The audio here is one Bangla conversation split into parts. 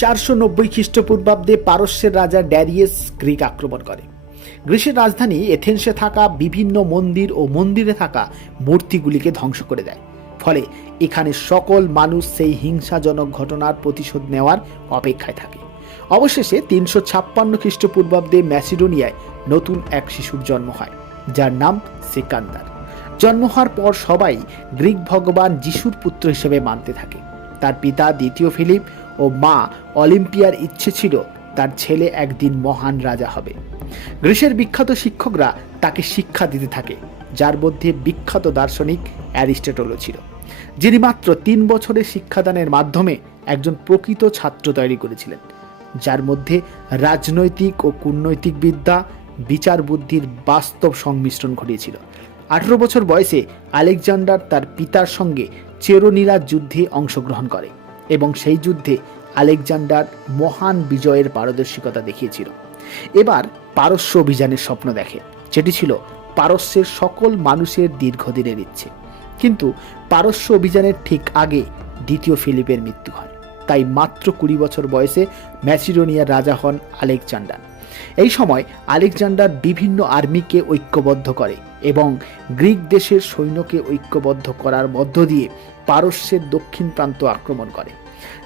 চারশো নব্বই খ্রিস্টপূর্বাব্দে পারস্যের রাজা ড্যারিয়েস গ্রিক আক্রমণ করে। গ্রিসের রাজধানী এথেন্সে থাকা বিভিন্ন মন্দির ও মন্দিরে থাকা মূর্তিগুলিকে ধ্বংস করে দেয়। ফলে এখানে সকল মানুষ সেই হিংসাজনক ঘটনার প্রতিশোধ নেওয়ার অপেক্ষায় থাকে। অবশেষে তিনশো ছাপ্পান্ন খ্রিস্টপূর্বাব্দে ম্যাসিডোনিয়ায় নতুন এক শিশুর জন্ম হয়, যার নাম সিকান্দার। জন্ম হওয়ার পর সবাই গ্রিক ভগবান যিশুর পুত্র হিসেবে মানতে থাকে। তার পিতা দ্বিতীয় ফিলিপ ও মা অলিম্পিয়ার ইচ্ছে ছিল তার ছেলে একদিন মহান রাজা হবে। গ্রিসের বিখ্যাত শিক্ষকরা তাকে শিক্ষা দিতে থাকে, যার মধ্যে বিখ্যাত দার্শনিক অ্যারিস্টেটলও ছিল, যিনি মাত্র তিন বছরের শিক্ষাদানের মাধ্যমে একজন প্রকৃত ছাত্র তৈরি করেছিলেন, যার মধ্যে রাজনৈতিক ও কূটনৈতিক বিদ্যা, বিচার বুদ্ধির বাস্তব সংমিশ্রণ ঘটিয়েছিল। আঠেরো বছর বয়সে আলেকজান্ডার তার পিতার সঙ্গে চেরোনিরা যুদ্ধে অংশগ্রহণ করে। এবং সেই যুদ্ধে আলেকজান্ডার মহান বিজয়ের পারদর্শিকতা দেখিয়েছিল। এবার পারস্য অভিযানের স্বপ্ন দেখে, যেটি ছিল পারস্যের সকল মানুষের দীর্ঘদিনের ইচ্ছে। কিন্তু পারস্য অভিযানের ঠিক আগে দ্বিতীয় ফিলিপের মৃত্যু হয়। তাই মাত্র কুড়ি বছর বয়সে ম্যাসিডোনিয়ার রাজা হন আলেকজান্ডার। এই সময় আলেকজান্ডার বিভিন্ন আর্মিকে ঐক্যবদ্ধ করে এবং গ্রিক দেশের সৈন্যকে ঐক্যবদ্ধ করার মধ্য দিয়ে পারস্যের দক্ষিণ প্রান্ত আক্রমণ করে,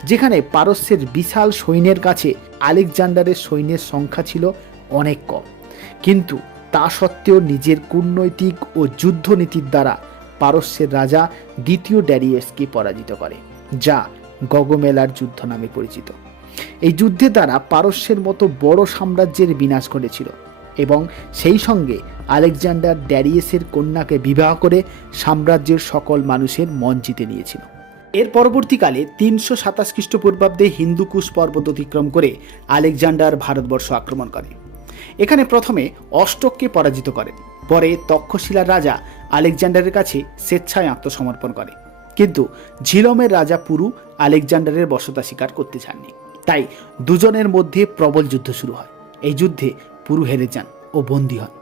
যেখানে পারস্যের বিশাল সৈন্যের কাছে আলেকজান্ডারের সৈন্যের সংখ্যা ছিল অনেক কম। কিন্তু তা সত্ত্বেও নিজের কূটনৈতিক ও যুদ্ধনীতির দ্বারা পারস্যের রাজা দ্বিতীয় ড্যারিয়াসকে পরাজিত করে, যা গগমেলার যুদ্ধ নামে পরিচিত। এই যুদ্ধের দ্বারা পারস্যের মতো বড় সাম্রাজ্যের বিনাশ ঘটেছিল এবং সেই সঙ্গে আলেকজান্ডার ড্যারিয়েসের কন্যাকে বিবাহ করে সাম্রাজ্যের সকল মানুষের মন জিতে নিয়েছিল। এর পরবর্তীকালে তিনশো সাতাশ খ্রিস্টপূর্বাব্দে হিন্দুকুশ পর্বত অতিক্রম করে আলেকজান্ডার ভারতবর্ষ আক্রমণ করে। এখানে প্রথমে অষ্টককে পরাজিত করেন, পরে তক্ষশিলার রাজা আলেকজান্ডারের কাছে স্বেচ্ছায় আত্মসমর্পণ করে। কিন্তু ঝিলমের রাজা পুরু আলেকজান্ডারের বসতা স্বীকার করতে চাননি তাই দুজনের মধ্যে প্রবল যুদ্ধ শুরু হয়। এই যুদ্ধে পুরু হেরে যান ও বন্দী হন।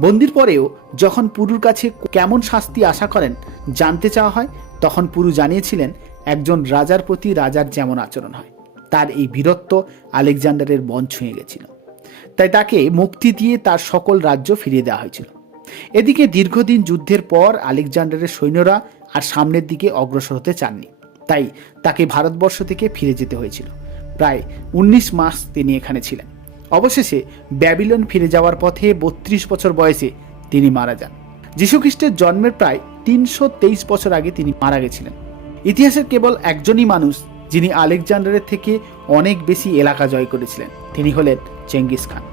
বন্দির পরেও যখন পুরুর কাছে কেমন শাস্তি আশা করেন, জানতে চাওয়া হয়, তখন পুরু জানিয়েছিলেন, একজন রাজার প্রতি রাজার যেমন আচরণ হয়, তার এই বীরত্ব আলেকজান্ডারের মন ছুঁয়ে গেছিল। তাই তাকে মুক্তি দিয়ে তার সকল রাজ্য ফিরিয়ে দেওয়া হয়েছিল। এদিকে দীর্ঘদিন যুদ্ধের পর আলেকজান্ডারের সৈন্যরা আর সামনের দিকে অগ্রসর হতে চাননি। তাই তাকে ভারতবর্ষ থেকে ফিরে যেতে হয়েছিল। প্রায় উনিশ মাস তিনি এখানে ছিলেন। অবশেষে ব্যাবিলন ফিরে যাওয়ার পথে বত্রিশ বছর বয়সে তিনি মারা যান। যীশুখ্রিস্টের জন্মের প্রায় তিনশো তেইশ বছর আগে তিনি মারা গেছিলেন। ইতিহাসের কেবল একজনই মানুষ, যিনি আলেকজান্ডারের থেকে অনেক বেশি এলাকা জয় করেছিলেন, তিনি হলেন চেঙ্গিস খান।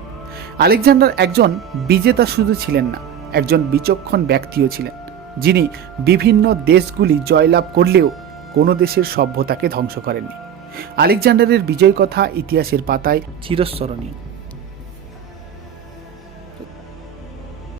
আলেকজান্ডার একজন বিজেতা শুধু ছিলেন না, একজন বিচক্ষণ ব্যক্তিও ছিলেন, যিনি বিভিন্ন দেশগুলি জয়লাভ করলেও কোনো দেশের সভ্যতাকে ধ্বংস করেননি। আলেকজান্ডারের বিজয় কথা ইতিহাসের পাতায় চিরস্মরণীয়।